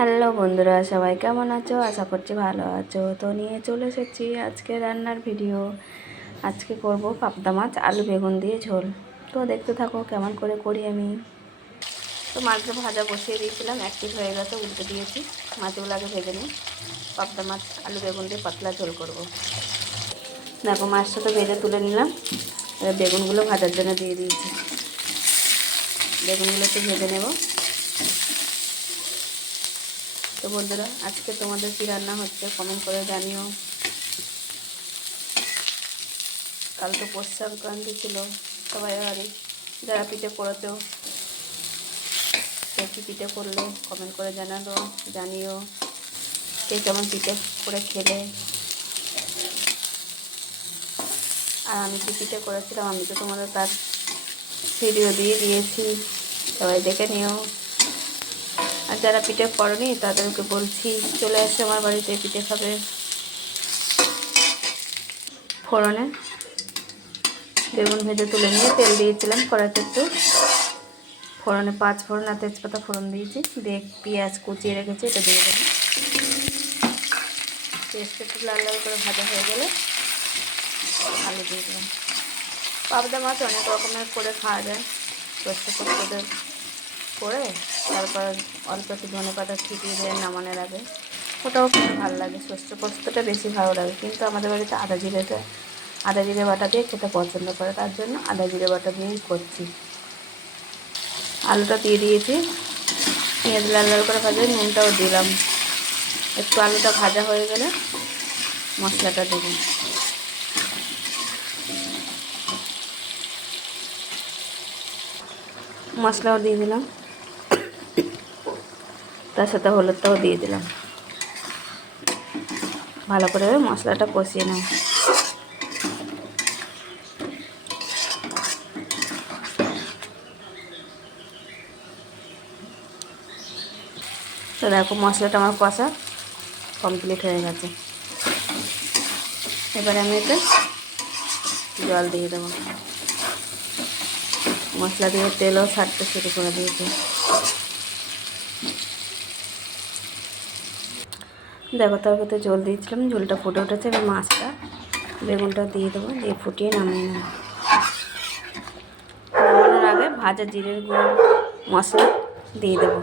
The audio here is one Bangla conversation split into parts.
হ্যালো বন্ধুরা, সবাই কেমন আছো? আশা করছি ভালো আছো। তো নিয়ে চলে এসেছি আজকে রান্নার ভিডিও। আজকে করব পাবদা মাছ আলু বেগুন দিয়ে ঝোল। তো দেখতে থাকো কেমন করে করি আমি। তো মাছটা ভাজা বসিয়ে দিয়েছিলাম, এক পিস হয়ে গেছে, উল্টে দিয়েছি। মাছগুলো আগে ভেজে নিই। পাবদা মাছ আলু বেগুন দিয়ে পাতলা ঝোল করব। দেখো মাছটা তো ভেজে তুলে নিলাম। এবার বেগুনগুলো ভাজার জন্য দিয়ে দিয়েছি। বেগুনগুলো একটু ভেজে নেব। তো বন্ধুরা, আজকে তোমাদের কী রান্না হচ্ছে কমেন্ট করে জানিও। কাল তো পৌষ সংক্রান্তি ছিল, সবাই বাড়ি যারা পিঠে করেছো, কে কী পিঠে করলে কমেন্ট করে জানিও। কে কেমন পিঠে করে খেলে। আর আমি কী পিঠে করেছিলাম আমি তো তোমাদের তার ভিডিও দিয়ে দিয়েছি, সবাই দেখে নিও। আর যারা পিঠে করনি তাদেরকে বলছি চলে আসে আমার বাড়িতে, পিঠে খাবে। ফোড়নে বেগুন ভেজে তুলে নিয়ে তেল দিয়েছিলাম কড়াইতে একটু। ফোড়নে 5 ফোড়ন আর তেজপাতা ফোড়ন দিয়েছি, দিয়ে পেঁয়াজ কুচিয়ে রেখেছি এটা দিয়ে দেবো। পেঁয়াজটা একটু লাল লাল করে ভাজা হয়ে গেলে আলু দিয়ে দিলাম। পাবদা মাছ অনেক রকমের করে খাওয়া যায়, সর্ষে পোস্ত করে তারপর অল্প একটু ধনেপাতা ছিটিয়ে দিয়ে নামানোর আগে, ওটাও খুব ভালো লাগে। সর্ষে পোস্তটা বেশি ভালো লাগে, কিন্তু আমাদের বাড়িতে আদা জিরে বাটা দিয়ে খেতে পছন্দ করে, তার জন্য আদা জিরে বাটা দিয়েই করছি। আলুটা দিয়ে দিয়েছি, পেঁয়াজ লাল লাল করে ভাজা, নুনটাও দিলাম। একটু আলুটা ভাজা হয়ে গেলে মশলাটা দেবো। মশলাও দিয়ে দিলাম, তার সাথে হলুদটাও দিয়ে দিলাম। ভালো করে মশলাটা কষিয়ে নাও। তো দেখো মশলাটা আমার কষা কমপ্লিট হয়ে গেছে। এবারে আমি এতে জল দিয়ে দেবো। মশলা দিয়ে তেলও ছাড়তে শুরু করে দিয়েছি। দেখো তরকারিতে জল দিয়েছিলাম, ঝোলটা ফুটে উঠেছে। এবার মাছটা বেগুনটা দিয়ে দেবো, দিয়ে ফুটিয়ে নামিয়ে নেব। নামানোর আগে ভাজা জিরের গুঁড়ো মশলা দিয়ে দেবো,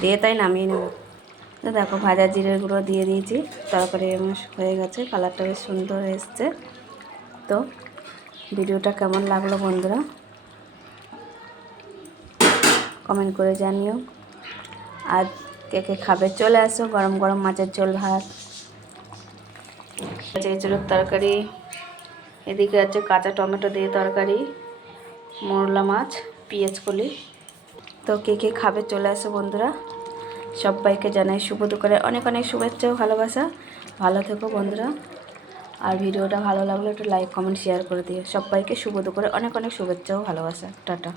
দিয়ে তাই নামিয়ে নেব। তো দেখো ভাজা জিরের গুঁড়ো দিয়ে দিয়েছি, তরকারি আমার হয়ে গেছে, কালারটা বেশ সুন্দর এসছে। তো ভিডিওটা কেমন লাগলো বন্ধুরা কমেন্ট করে জানিও। আর কে কে খাবে চলে আসো, গরম গরম মাছের ঝোল ভাত, এঁচোড়ের তরকারি, এদিকে আছে কাঁচা টমেটো দিয়ে তরকারি, মোরলা মাছ, পেঁয়াজ কলি। তো কে কে খাবে চলে আসো বন্ধুরা। সবাইকে জানাই শুভ দুপুরে অনেক অনেক শুভেচ্ছা ও ভালোবাসা। ভালো থেকো বন্ধুরা। আর ভিডিওটা ভালো লাগলে একটু লাইক কমেন্ট শেয়ার করে দিও। সবাইকে শুভ দুপুরে অনেক অনেক শুভেচ্ছা ও ভালোবাসা। টাটা।